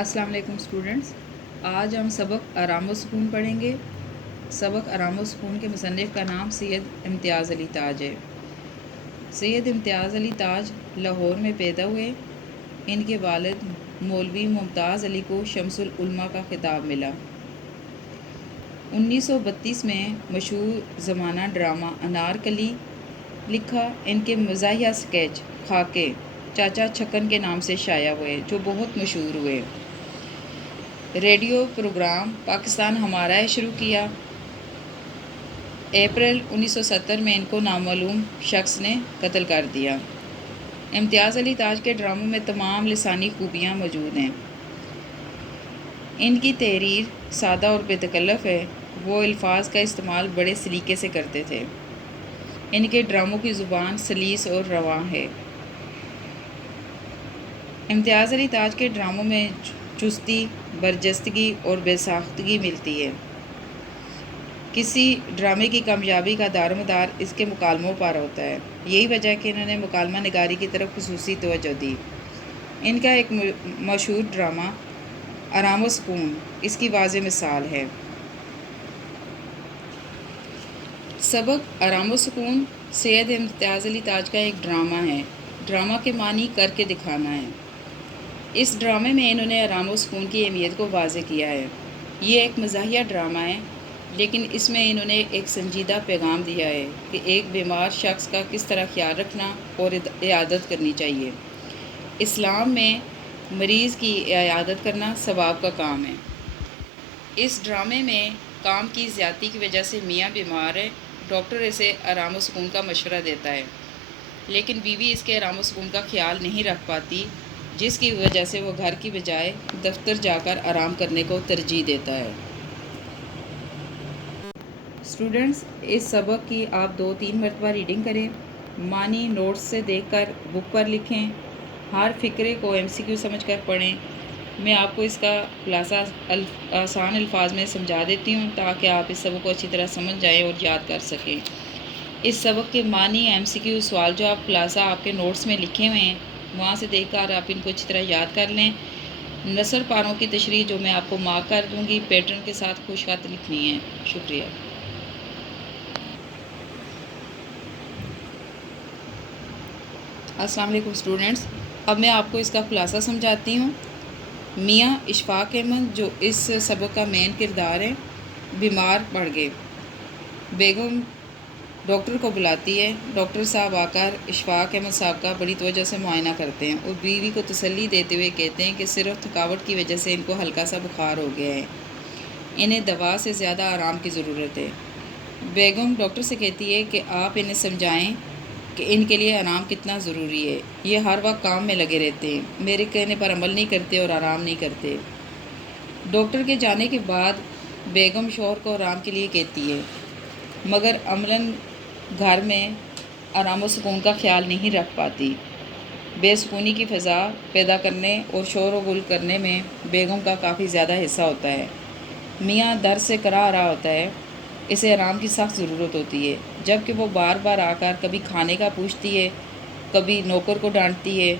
السلام علیکم اسٹوڈنٹس، آج ہم سبق آرام و سکون پڑھیں گے۔ سبق آرام و سکون کے مصنف کا نام سید امتیاز علی تاج ہے۔ سید امتیاز علی تاج لاہور میں پیدا ہوئے۔ ان کے والد مولوی ممتاز علی کو شمس العلماء کا خطاب ملا۔ 1932 میں مشہور زمانہ ڈرامہ انارکلی لکھا۔ ان کے مزاحیہ اسکیچ خاکے چاچا چھکن کے نام سے شائع ہوئے، جو بہت مشہور ہوئے۔ ریڈیو پروگرام پاکستان ہمارا ہے شروع کیا۔ اپریل 1970 میں ان کو نامعلوم شخص نے قتل کر دیا۔ امتیاز علی تاج کے ڈراموں میں تمام لسانی خوبیاں موجود ہیں۔ ان کی تحریر سادہ اور بے تکلف ہے۔ وہ الفاظ کا استعمال بڑے سلیقے سے کرتے تھے۔ ان کے ڈراموں کی زبان سلیس اور رواں ہے۔ امتیاز علی تاج کے ڈراموں میں چستی، برجستگی اور بے ساختگی ملتی ہے۔ کسی ڈرامے کی کامیابی کا دارومدار اس کے مکالموں پر ہوتا ہے۔ یہی وجہ ہے کہ انہوں نے مکالمہ نگاری کی طرف خصوصی توجہ دی۔ ان کا ایک مشہور ڈرامہ آرام و سکون اس کی واضح مثال ہے۔ سبق آرام و سکون سید امتیاز علی تاج کا ایک ڈرامہ ہے۔ ڈرامہ کے معنی کر کے دکھانا ہے۔ اس ڈرامے میں انہوں نے آرام و سکون کی اہمیت کو واضح کیا ہے۔ یہ ایک مزاحیہ ڈرامہ ہے، لیکن اس میں انہوں نے ایک سنجیدہ پیغام دیا ہے کہ ایک بیمار شخص کا کس طرح خیال رکھنا اور عیادت کرنی چاہیے۔ اسلام میں مریض کی عیادت کرنا ثواب کا کام ہے۔ اس ڈرامے میں کام کی زیادتی کی وجہ سے میاں بیمار ہے۔ ڈاکٹر اسے آرام و سکون کا مشورہ دیتا ہے، لیکن بیوی اس کے آرام و سکون کا خیال نہیں رکھ پاتی، جس کی وجہ سے وہ گھر کی بجائے دفتر جا کر آرام کرنے کو ترجیح دیتا ہے۔ اسٹوڈنٹس، اس سبق کی آپ 2-3 مرتبہ ریڈنگ کریں، معنی نوٹس سے دیکھ کر بک پر لکھیں، ہر فقرے کو MCQ سمجھ کر پڑھیں۔ میں آپ کو اس کا خلاصہ آسان الفاظ میں سمجھا دیتی ہوں تاکہ آپ اس سبق کو اچھی طرح سمجھ جائیں اور یاد کر سکیں۔ اس سبق کے معنی MCQ سوال جو آپ خلاصہ آپ کے نوٹس میں لکھے ہوئے ہیں، وہاں سے دیکھ کر آپ ان کو اچھی طرح یاد کر لیں۔ نثر پاروں کی تشریح جو میں آپ کو مارک کر دوں گی، پیٹرن کے ساتھ خوش خط لکھنی ہے۔ شکریہ۔ السلام علیکم اسٹوڈنٹس، اب میں آپ کو اس کا خلاصہ سمجھاتی ہوں۔ میاں اشفاق احمد جو اس سبق کا مین کردار ہے، بیمار پڑ گئے۔ بیگم ڈاکٹر کو بلاتی ہے۔ ڈاکٹر صاحب آ کر اشفاق احمد صاحب کا بڑی توجہ سے معائنہ کرتے ہیں اور بیوی کو تسلی دیتے ہوئے کہتے ہیں کہ صرف تھکاوٹ کی وجہ سے ان کو ہلکا سا بخار ہو گیا ہے، انہیں دوا سے زیادہ آرام کی ضرورت ہے۔ بیگم ڈاکٹر سے کہتی ہے کہ آپ انہیں سمجھائیں کہ ان کے لیے آرام کتنا ضروری ہے۔ یہ ہر وقت کام میں لگے رہتے ہیں، میرے کہنے پر عمل نہیں کرتے اور آرام نہیں کرتے۔ ڈاکٹر کے جانے کے بعد بیگم شوہر کو آرام کے لیے کہتی ہے، مگر عملاً گھر میں آرام و سکون کا خیال نہیں رکھ پاتی۔ بے سکونی کی فضا پیدا کرنے اور شور و غل کرنے میں بیگم کا کافی زیادہ حصہ ہوتا ہے۔ میاں درد سے کرا آ رہا ہوتا ہے، اسے آرام کی سخت ضرورت ہوتی ہے، جبکہ وہ بار بار آ کر کبھی کھانے کا پوچھتی ہے، کبھی نوکر کو ڈانٹتی ہے،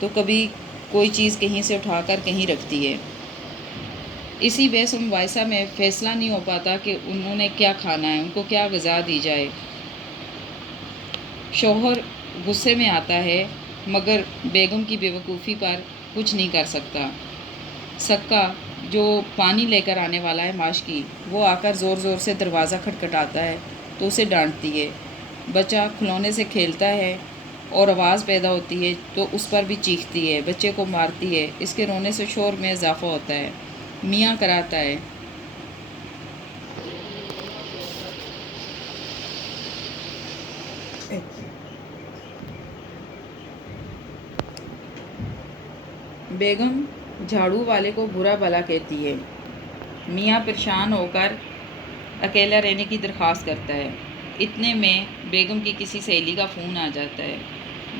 تو کبھی کوئی چیز کہیں سے اٹھا کر کہیں رکھتی ہے۔ اسی بحث و مباحثہ میں فیصلہ نہیں ہو پاتا کہ انہوں نے کیا کھانا ہے، ان کو کیا غذا دی جائے۔ شوہر غصے میں آتا ہے، مگر بیگم کی بے وقوفی پر کچھ نہیں کر سکتا۔ سکا جو پانی لے کر آنے والا ہے ماشکی، وہ آ کر زور زور سے دروازہ کھٹکھٹاتا ہے تو اسے ڈانٹتی ہے۔ بچہ کھلونے سے کھیلتا ہے اور آواز پیدا ہوتی ہے تو اس پر بھی چیختی ہے، بچے کو مارتی ہے۔ اس کے رونے سے شور میں اضافہ ہوتا ہے۔ میاں کراتا ہے، بیگم جھاڑو والے کو برا بھلا کہتی ہے۔ میاں پریشان ہو کر اکیلا رہنے کی درخواست کرتا ہے۔ اتنے میں بیگم کی کسی سہیلی کا فون آ جاتا ہے۔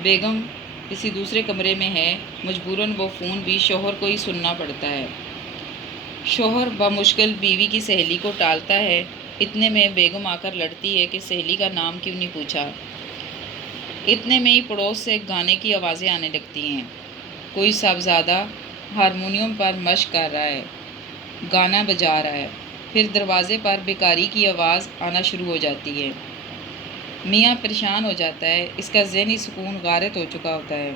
بیگم کسی دوسرے کمرے میں ہے، مجبوراً وہ فون بھی شوہر کو ہی سننا پڑتا ہے۔ شوہر بمشکل بیوی کی سہیلی کو ٹالتا ہے۔ اتنے میں بیگم آ کر لڑتی ہے کہ سہیلی کا نام کیوں نہیں پوچھا۔ اتنے میں ہی پڑوس سے گانے کی آوازیں آنے لگتی ہیں۔ کوئی صاحبزادہ ہارمونیم پر مشق کر رہا ہے، گانا بجا رہا ہے۔ پھر دروازے پر بیکاری کی آواز آنا شروع ہو جاتی ہے۔ میاں پریشان ہو جاتا ہے، اس کا ذہنی سکون غارت ہو چکا ہوتا ہے۔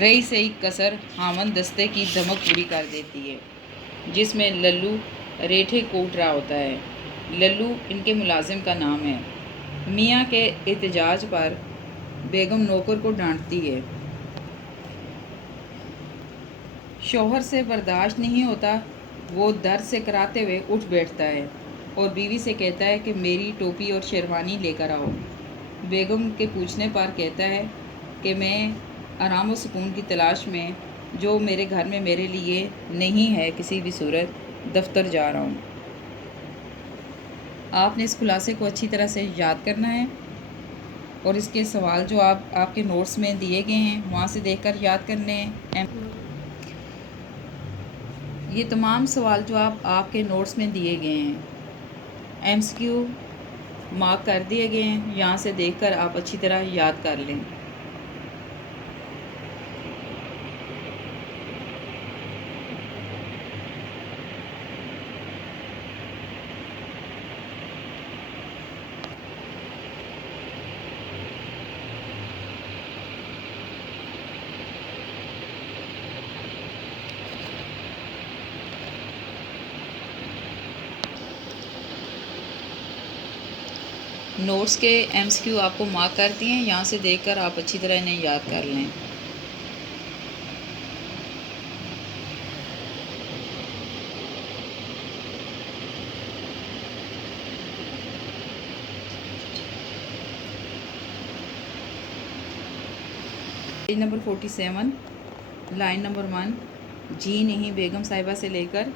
رہی سہی کسر خامن دستے کی دھمک پوری کر دیتی ہے، جس میں للو ریٹھے کوٹ رہا ہوتا ہے۔ للو ان کے ملازم کا نام ہے۔ میاں کے احتجاج پر بیگم نوکر کو ڈانٹتی ہے۔ شوہر سے برداشت نہیں ہوتا، وہ درد سے کراتے ہوئے اٹھ بیٹھتا ہے اور بیوی سے کہتا ہے کہ میری ٹوپی اور شیروانی لے کر آؤ۔ بیگم کے پوچھنے پر کہتا ہے کہ میں آرام و سکون کی تلاش میں، جو میرے گھر میں میرے لیے نہیں ہے کسی بھی صورت، دفتر جا رہا ہوں۔ آپ نے اس خلاصے کو اچھی طرح سے یاد کرنا ہے اور اس کے سوال جو آپ کے نوٹس میں دیے گئے ہیں وہاں سے دیکھ کر یاد کرنے ہیں۔ یہ تمام سوال جو آپ کے نوٹس میں دیے گئے ہیں ایم سی کیو مارک کر دیے گئے ہیں، یہاں سے دیکھ کر آپ اچھی طرح یاد کر لیں۔ نوٹس کے ایم سی کیو آپ کو مارک کر دیے ہیں، یہاں سے دیکھ کر آپ اچھی طرح انہیں یاد کر لیں۔ پیج نمبر 47، لائن نمبر 1، جی نہیں بیگم صاحبہ سے لے کر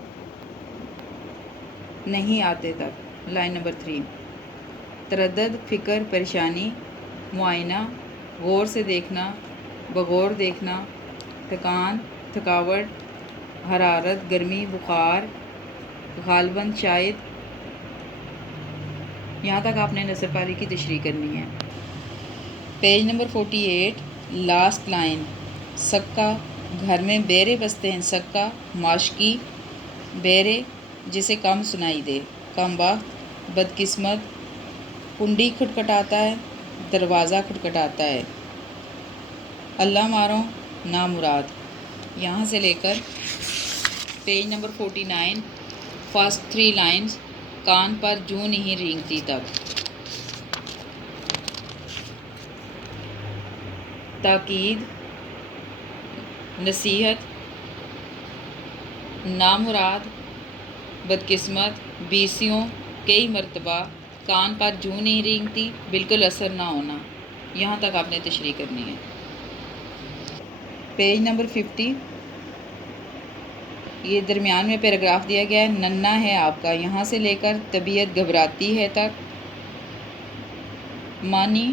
نہیں آتے تک۔ لائن نمبر 3، تردد، فکر، پریشانی، معائنہ، غور سے دیکھنا، بغور دیکھنا، تھکان، تھکاوٹ، حرارت، گرمی، بخار، غالباً، شاید۔ یہاں تک آپ نے نثر پاری کی تشریح کرنی ہے۔ پیج نمبر 48، لاسٹ لائن، سکہ، گھر میں بیرے بستے ہیں، سکہ، معاشقی، بیرے، جسے کم سنائی دے، کم بخت، بدقسمت، کنڈی کھٹکھٹاتا ہے، دروازہ کھٹکھٹاتا ہے، اللہ مارو، نامراد۔ یہاں سے لے کر پیج نمبر 49، فرسٹ 3 لائنز، کان پر جوں نہیں رینگتی تک۔ تاکید، نصیحت، نامراد، بدقسمت، بیسیوں، کئی مرتبہ، کان پر جوں نہیں رینگتی، بالکل اثر نہ ہونا۔ یہاں تک آپ نے تشریح کرنی ہے۔ پیج نمبر 50، یہ درمیان میں پیراگراف دیا گیا ہے، ننھا ہے آپ کا، یہاں سے لے کر طبیعت گھبراتی ہے تک۔ معنی،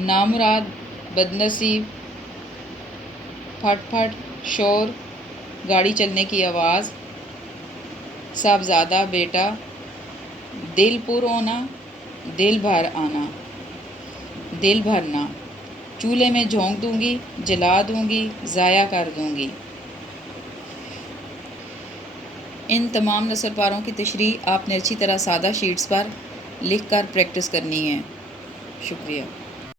نامراد، بدنصیب، پھٹ پھٹ، شور، گاڑی چلنے کی آواز، صاحبزادہ بیٹا، دل پر ہونا، دل بھر آنا، دل بھرنا، چولہے میں جھونک دوں گی، جلا دوں گی، ضائع کر دوں گی۔ ان تمام نثر پاروں کی تشریح آپ نے اچھی طرح سادہ شیٹس پر لکھ کر پریکٹس کرنی ہے۔ شکریہ۔